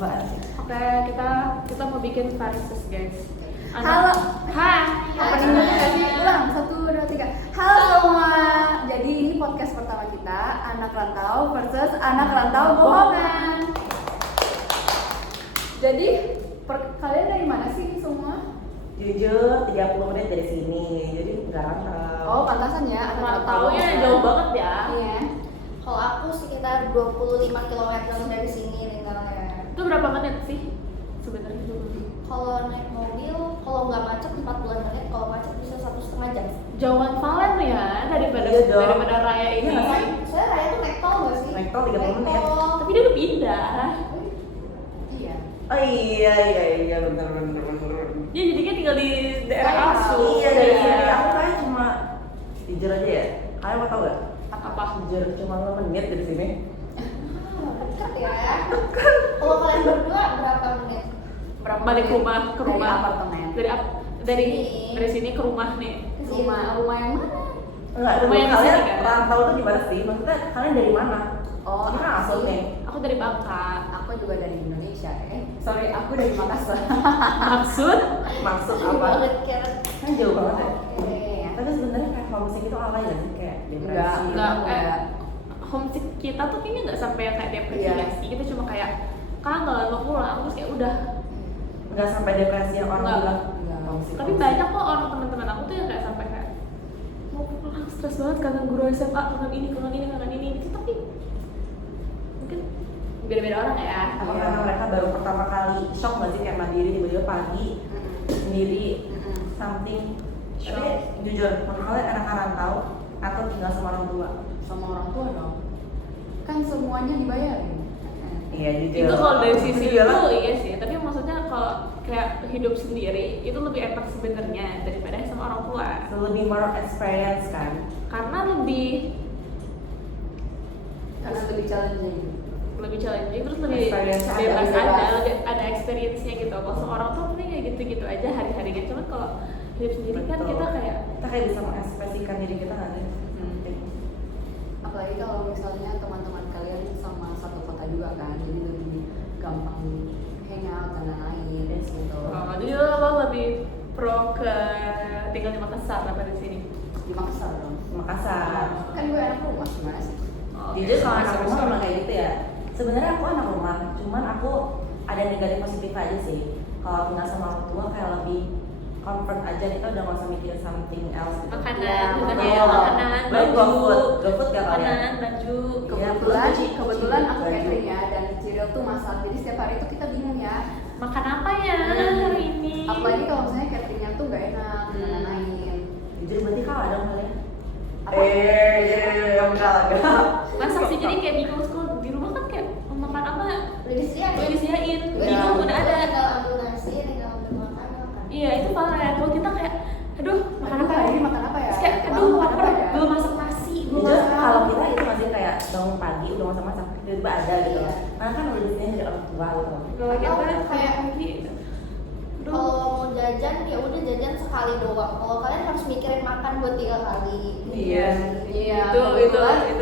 apaan sih? Oke, kita mau bikin varises guys. Halo. Hai. Opening dulu ya sih. Ulang 1, 2, 3. Halo semua. Jadi ini podcast pertama kita, anak rantau versus anak rantau bohongan. Jadi kalian dari mana sih semua? Jujur 30 menit dari sini, jadi nggak rantau. Oh, pantasan ya, anak Rantaunya jauh banget ya. Iya. Kalau aku sekitar 25 km dari sini tinggalnya. Itu berapa menit sih sebenarnya dulu? Kalau naik mobil, kalau nggak macet 40 menit, kalau macet bisa 1,5 jam. Jauhan Valen tuh ya daripada Iya dong. daripada Raya ini. Iya nggak sih? Saya Raya tuh naik tol nggak sih? Naik tol 30 menit. Tapi dia udah pindah. Iya. Oh iya bener. Dia jadinya tinggal di daerah Saya Asu. tahu. Iya dari sini aku kayak cuma jujur aja ya. Kalian mau tau gak? Apa? Jujur cuma 5 menit dari sini. Dekat ya. Kalau kalian berdua berapa menit? Berapa Balik menit? rumah ke Dari rumah. apartemen. Dari Sini. sini ke rumah nih. Rumah yang mana? Enggak, Rumah yang di kalian sini, kan? rantau tuh di mana sih? Maksudnya kalian dari mana? Oh, Ini kan aku asal sih. nih. Aku dari Bangka. Aku juga dari Indonesia, Sorry, aku dari Makassar. Maksud? Maksud Jauh apa? banget Karen. Kan jauh banget ya. Oke. Tapi sebenarnya kayak homesick itu alay gak sih? Kayak depresi. Enggak. Homesick kita tuh kayaknya nggak sampai yang kayak depresi Iya. ya sih. Kita cuma kayak kangen mau pulang terus kayak udah. Nggak sampai depresi yang orang Nggak. bilang Nggak. homesick. Tapi banyak kok orang teman-teman aku tuh yang kayak sampai kayak mau pulang stres banget kangen guru SMA, kangen ini gitu. Tapi mungkin beda-beda orang ya. Apa karena mereka baru pertama kali shock nggak sih kayak mandiri tiba-tiba pagi sendiri something. Tapi jujur, menurut kalian enak rantau atau tinggal sama orang tua? Sama orang tua dong. Kan semuanya dibayarin. Iya jujur. Itu kalau dari sisi Iya itu lah. iya sih. Tapi maksudnya kalau kayak hidup sendiri itu lebih enak sebenarnya daripada sama orang tua. Lebih more experience kan. Karena lebih Karena lebih challenging. challenging terus lebih Experience ada, bebas lebih bebas. ada experience-nya gitu. Kalau sama orang tua paling kayak gitu-gitu aja hari-harinya. Cuman kalau hidup sendiri kan Betul. kita kayak kita kayak bisa mengekspresikan diri kita nggak sih? Apalagi kalau misalnya teman-teman kalian sama satu kota juga kan, jadi lebih gampang hangout dan lain-lain gitu. jadi lo lebih pro ke tinggal di Makassar apa di sini? Di Makassar dong. Makassar. Kan gue anak rumah gimana sih? Jujur kalau anak rumah memang kayak gitu ya. Sebenarnya aku anak rumah, cuman aku ada negatif positif aja sih. Kalau tinggal sama orang tua kayak lebih comfort aja, kita udah nggak usah mikirin something else gitu. Makanan, Ya, bukan betul. ya, makanan, Belum baju, GoFood gak kalian? makanan, baju. Kebetulan aku baju. catering ya, dan Cyril tuh masak. Jadi setiap hari itu kita bingung ya. Makan apa ya hari ini? Apalagi kalau misalnya cateringnya tuh gak enak dan lain-lain. Jujur berarti kalah dong kalian. Apa? Enggak. Masak sih jadi kayak bingung kalau di rumah kan kayak mau makan apa Udah disediain. udah disediain, Udah bingung udah ada. Tinggal ambil nasi, tinggal ambil makan. Iya itu parah ya. Kalau kita kayak aduh makan Aduh, apa hari ya? ini makan apa ya? Terus kayak Malam aduh makan lapar, apa ya? belum masak nasi, belum Jujur masak. kalau kita itu masih kayak bangun pagi udah masak tiba-tiba ada gitu loh. Karena kan udah disini dari orang tua gitu. Kalau kita Atau kayak pagi aduh Kalau mau jajan ya udah jajan sekali doang. Kalau kalian harus mikirin makan buat 3 kali. Iya. Iya, Itu.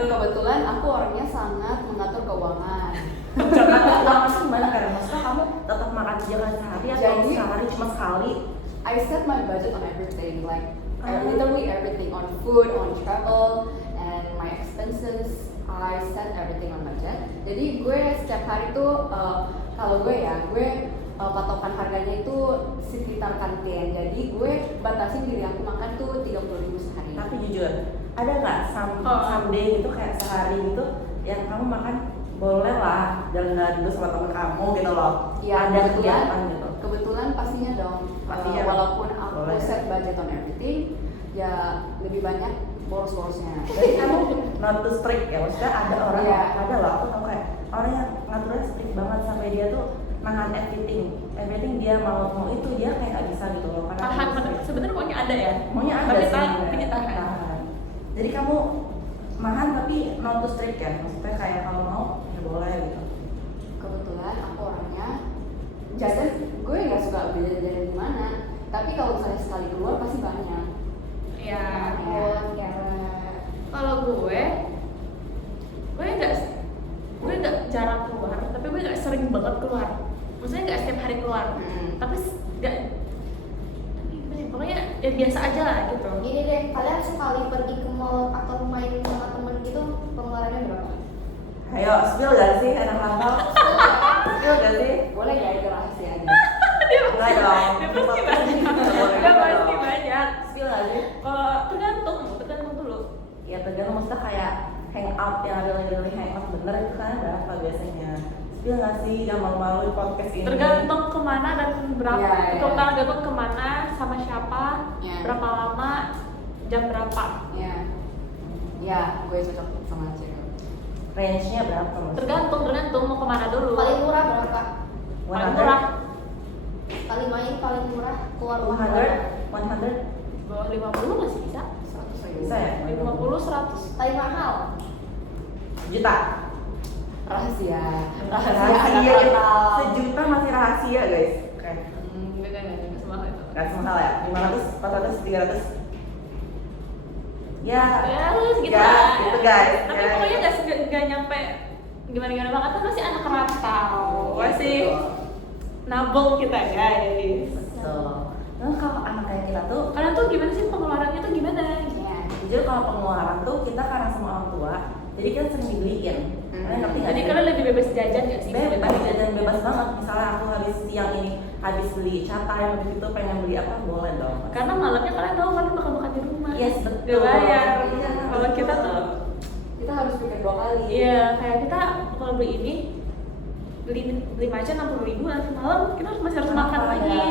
kebetulan aku orangnya sangat mengatur keuangan. Jangan maksud gimana kan? Maksudnya kamu tetap makan 3 kali sehari atau Jadi- sehari cuma sekali? I set my budget on everything, like Oh. literally everything, on food, on travel, and my expenses. I set everything on budget. Jadi gue setiap hari tuh kalau gue patokan harganya itu sekitar kantin. Jadi gue batasin diri aku makan tuh 30.000 sehari. Tapi jujur, ada nggak someday gitu kayak sehari gitu yang kamu makan boleh lah jalan-jalan dulu sama temen kamu gitu loh? Ya, Ada kegiatan gitu. Kebetulan pastinya dong. Pastinya. Walaupun aku Boleh. set budget on everything, ya lebih banyak boros-borosnya. Jadi kamu not too strict ya, maksudnya ada orang, Iya. ada loh aku tau kayak orang yang ngaturnya strict banget sampai dia tuh nahan everything dia mau itu dia kayak nggak bisa gitu loh karena tahan sebenarnya maunya ada ya. maunya ada Tapi sih tahan, sebenarnya. tapi ditahan. Tahan. Jadi kamu makan tapi not too strict ya, maksudnya kayak kalau mau ya boleh gitu. Kebetulan aku orangnya jajan, gue nggak suka beli jajan di mana. Tapi kalau misalnya sekali keluar pasti banyak. Ya. Oh, ya. Kalau gue nggak jarang keluar, tapi gue nggak sering sering banget keluar. Maksudnya nggak setiap hari keluar, tapi nggak, gimana ya, pokoknya ya biasa aja lah gitu. Gini deh, kalian sekali pergi ke mall atau main sama temen gitu pengeluarannya berapa? Ayo, spill gak sih anak rantau? Spill gak sih? Boleh ya itu rahasia aja. Enggak dong. Dia pasti banyak. Boleh Dia dong. pasti banyak. Spill gak sih? Kalau tergantung dulu. Ya tergantung, maksudnya kayak hangout yang really hangout bener itu kan berapa biasanya? Spill gak sih? Yang malu-malu podcast ini? Tergantung kemana dan berapa. Iya, iya. Tergantung kemana, sama siapa, Iya. berapa lama, jam berapa. Ya, ya, gue cocok sama cewek. Range-nya berapa? maksudnya? Tergantung mau kemana dulu. Paling murah berapa? Paling murah. Kali main paling murah keluar uang 100? berapa? 100? Bawah 50 masih bisa. 100 aja. Bisa ya? 50, 100. Paling mahal? Juta? Rahasia. Rahasia ya. Natal. Sejuta masih rahasia guys. Oke. Enggak semahal itu. Gak semahal ya? 500, 400, 300? Ya, Ya, segitu ya, lah. gitu guys. Tapi Ya. pokoknya nggak nyampe gimana banget, kan masih anak rantau, masih nabung kita guys. Betul. Nah, kalau anak kayak kita tuh, Kalian tuh gimana sih pengeluarannya tuh gimana? Iya. jujur kalau pengeluaran tuh kita karena sama orang tua, jadi kita sering dibeliin. Kalian ngerti nggak Jadi sih? kalian lebih bebas jajan nggak sih? bebas jajan bebas banget. Misalnya aku habis siang ini habis beli catai, habis itu pengen beli apa, boleh dong. Karena malamnya kalian tahu kalian bakal makan di rumah. Yes, betul. Gak bayar. Iya, Kalau kita tuh, Kita harus pikir 2 kali. iya kayak kita kalau beli ini beli macam 60.000 nanti malam kita masih harus makan Kenapa lagi. ya?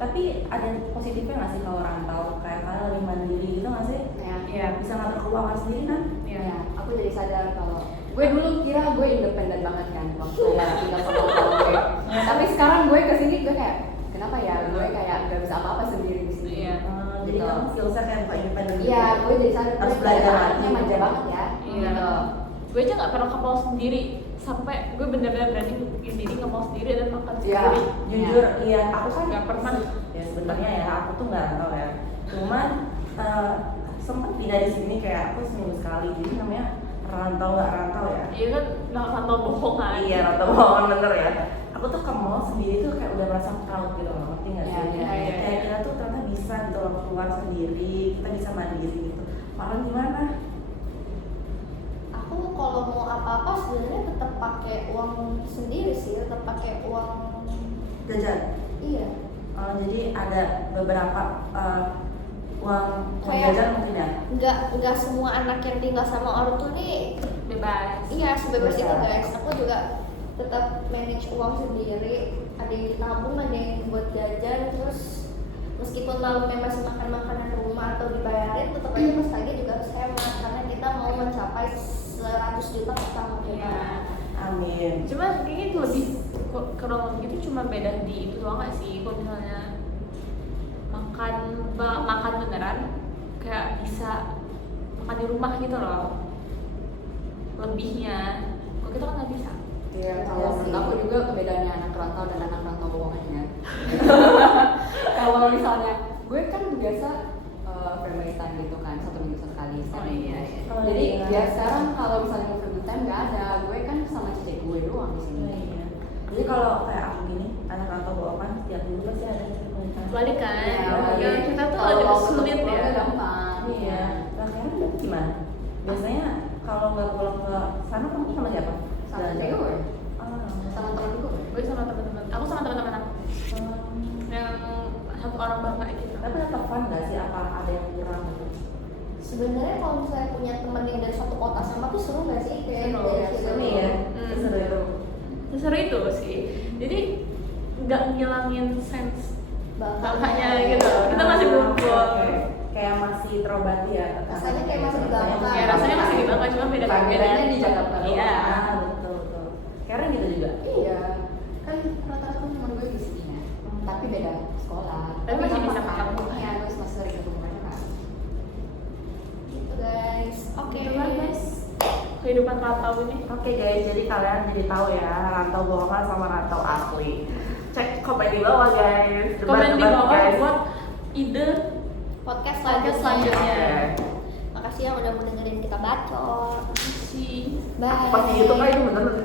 Tapi ada positifnya nggak sih kalau rantau? Kayak kalian lebih mandiri gitu nggak sih? Ya. Iya. Bisa ngatur keuangan sendiri kan? Iya. Ya, aku jadi sadar kalau gue dulu kira gue independen banget kan waktu tinggal sama orang gue. Tapi sekarang gue kesini gue kayak kenapa ya gue kayak nggak bisa apa-apa sendiri di sini. Iya. Jadi Gitu. kamu skillsnya kayak bukan independen gitu. Iya, gue jadi sadar Harus gue belajar kayak lagi. anaknya manja banget ya. Iya. Gitu. Gue aja nggak pernah ke mall sendiri sampai gue bener-bener berani ini ke mall sendiri dan makan Iya. sendiri. Jujur, iya aku kan Nggak pernah. Ya sebenarnya ya aku tuh nggak rantau ya. Cuman sempat pindah di sini kayak aku seminggu sekali. Jadi namanya rantau nggak rantau ya. Iya kan nggak rantau bohongan. Iya rantau bohongan bener ya. Aku tuh ke mall sendiri tuh kayak udah merasa proud gitu loh, ngerti nggak sih? Iya, iya, iya, Kayak kita tuh ternyata bisa gitu loh keluar sendiri, kita bisa mandiri gitu. Kalian gimana? Aku kalau mau apa-apa sebenarnya tetap pakai uang sendiri sih, tetap pakai uang. Jajan. Iya. Jadi ada beberapa uang Kayak- jajan mungkin ya. Nggak semua anak yang tinggal sama orang tua nih. Bebas. Iya, sebebas itu Bebas. guys. Aku juga tetap manage uang sendiri. Ada yang ditabung, ada yang buat jajan. Terus meskipun malamnya masih makan makanan rumah atau dibayarin, tetap aja pas pagi juga harus hemat karena kita mau mencapai 100 juta per tahun ya. Iya. Amin. Cuma kayaknya itu lebih kurang lebih gitu, cuma beda di itu doang nggak sih? Kalau misalnya makan beneran kayak bisa makan di rumah gitu loh. Lebihnya, kalau kita kan nggak bisa. Iya, kalau Iya menurut sih. aku juga kebedaannya anak rantau dan anak rantau bohongannya. Kalau misalnya gue kan biasa family time gitu kan, 1 minggu sekali. Oh, iya, iya. Oh, Jadi iya. ya sekarang kalau misalnya mau family time nggak ada, gue kan sama cicit gue doang di sini. Iya. Jadi kalau kayak aku gini, anak rantau bohongan setiap minggu pasti ada cerita. Balik kan? Iya, Ya, balik. kita tuh Kalau agak mau ketemu sulit ya. keluarga gampang. Iya. Nah, sekarang berarti gimana? Biasanya kalau nggak pulang ke sana kamu sama siapa? Sama Jalan-jalan? cewek gue, Ah. sama temen gue. Gue sama teman-teman. Aku sama teman-teman aku yang satu orang bapak gitu. Tapi tetap fun nggak sih? Apa ada yang kurang gitu? Sebenarnya kalau misalnya punya teman yang dari satu kota sama tuh seru nggak sih? Kayak Seru, dari ya, kita Seru dulu. ya. Hmm. Seru itu. Seru itu sih. Jadi nggak ngilangin sense bapaknya Bapaknya. gitu. Kita masih kumpul. Oke. Kayak masih terobati ya. Rasanya kayak masih di Rasanya Bangka. Ya rasanya masih di Bangka, cuma beda Bedanya di Jakarta doang. Iya. Ah, betul betul. Karen gitu juga. Iya, kan rata-rata teman gue di sini ya, tapi beda sekolah. Tapi masih sama bisa kan, ketemu. Iya, gue masih sering ketemu mereka kan. Gitu guys. Oke. Gitu kan guys. Kehidupan rantau ini. Oke guys, jadi kalian jadi tahu ya rantau bohongan sama rantau asli. Cek komen di bawah guys. Komen di Debat-debat, bawah guys. buat ide Podcast podcast selanjutnya. selanjutnya. Makasih yang udah mau dengerin kita bacot. Si Bye. Pas di YouTube kan itu bener-bener